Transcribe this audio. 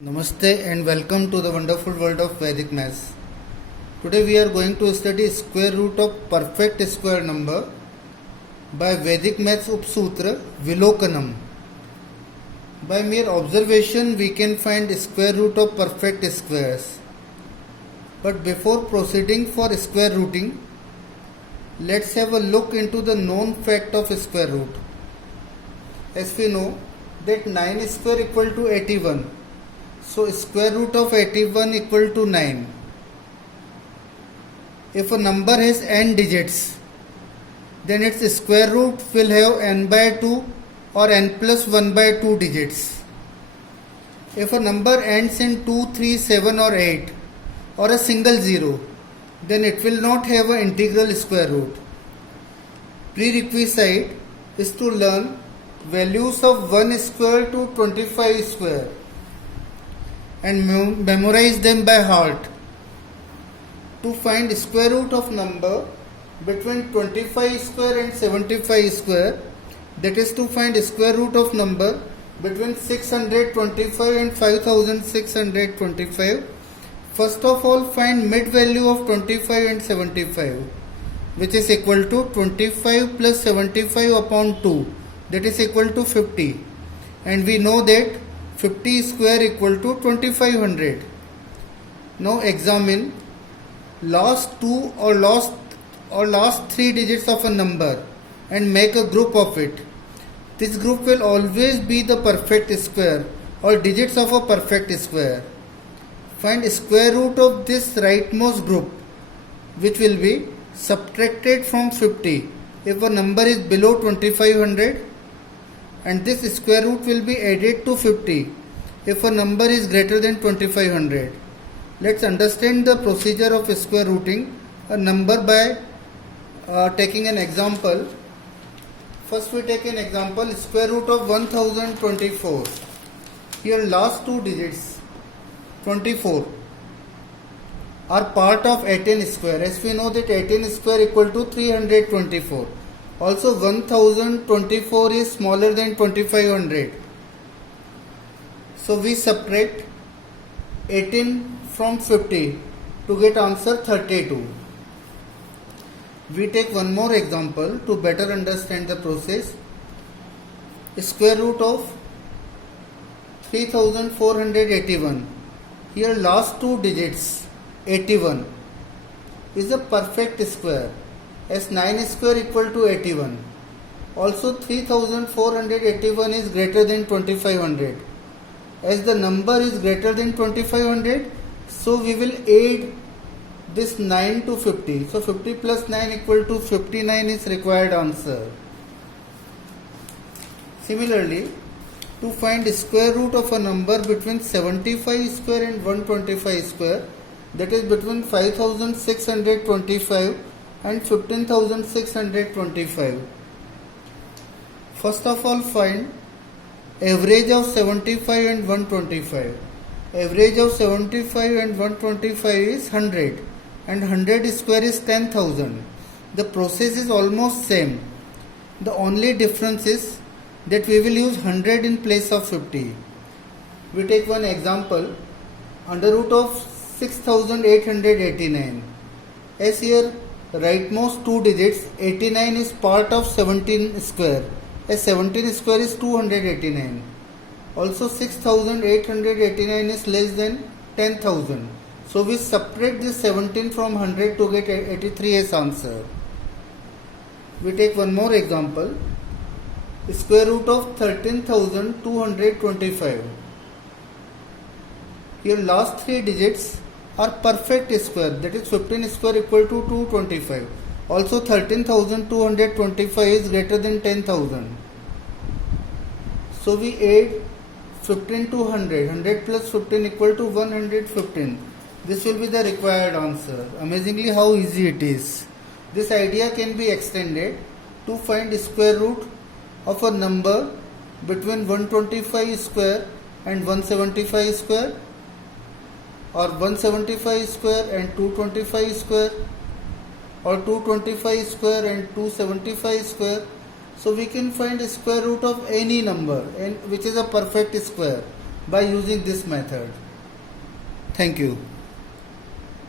Namaste and welcome to the wonderful world of Vedic Maths. Today we are going to study square root of perfect square number by Vedic Maths Upsutra Vilokanam. By mere observation we can find square root of perfect squares. But before proceeding for square rooting, let's have a look into the known fact of square root. As we know that 9 square equal to 81. So square root of 81 equal to 9. If a number has n digits, then its square root will have n by 2 or n plus 1 by 2 digits. If a number ends in 2, 3, 7 or 8 or a single 0, then it will not have an integral square root. Prerequisite is to learn values of 1 square to 25 square and memorize them by heart. To find square root of number between 25 square and 75 square, that is to find square root of number between 625 and 5625, first of all find mid value of 25 and 75, which is equal to 25 plus 75 upon 2, that is equal to 50, and we know that 50 square equal to 2500. Now examine last 2 or last 3 digits of a number and make a group of it. This group will always be the perfect square or digits of a perfect square. Find square root of this rightmost group, which will be subtracted from 50 if a number is below 2500, and this square root will be added to 50 if a number is greater than 2500. Let's understand the procedure of square rooting a number by taking an example. First we take an example, square root of 1024. Here last 2 digits 24 are part of 18 square. As we know that 18 square equal to 324. Also 1024 is smaller than 2500. So we subtract 18 from 50 to get answer 32. We take one more example to better understand the process. Square root of 3481. Here last 2 digits 81 is a perfect square, as 9 square equal to 81. Also 3481 is greater than 2500. As the number is greater than 2500, so we will add this 9 to 50. So 50 plus 9 equal to 59 is required answer. Similarly, to find square root of a number between 75 square and 125 square, that is between 5625 and 15625. First of all find average of 75 and 125. Average of 75 and 125 is 100 and 100 square is 10,000. The process is almost same. The only difference is that we will use 100 in place of 50. We take one example, under root of 6889. As here rightmost 2 digits 89 is part of 17 square, as 17 square is 289. Also 6889 is less than 10,000. So we subtract this 17 from 100 to get 83 as answer. We take one more example, square root of 13,225. Here last 3 digits are perfect square, that is 15 square equal to 225. Also 13,225 is greater than 10,000. So we add 15 to 100. 100 plus 15 equal to 115. This will be the required answer. Amazingly how easy it is. This idea can be extended to find square root of a number between 125 square and 175 square, or 175 square and 225 square, or 225 square and 275 square. So we can find a square root of any number, and which is a perfect square. by using this method. Thank you.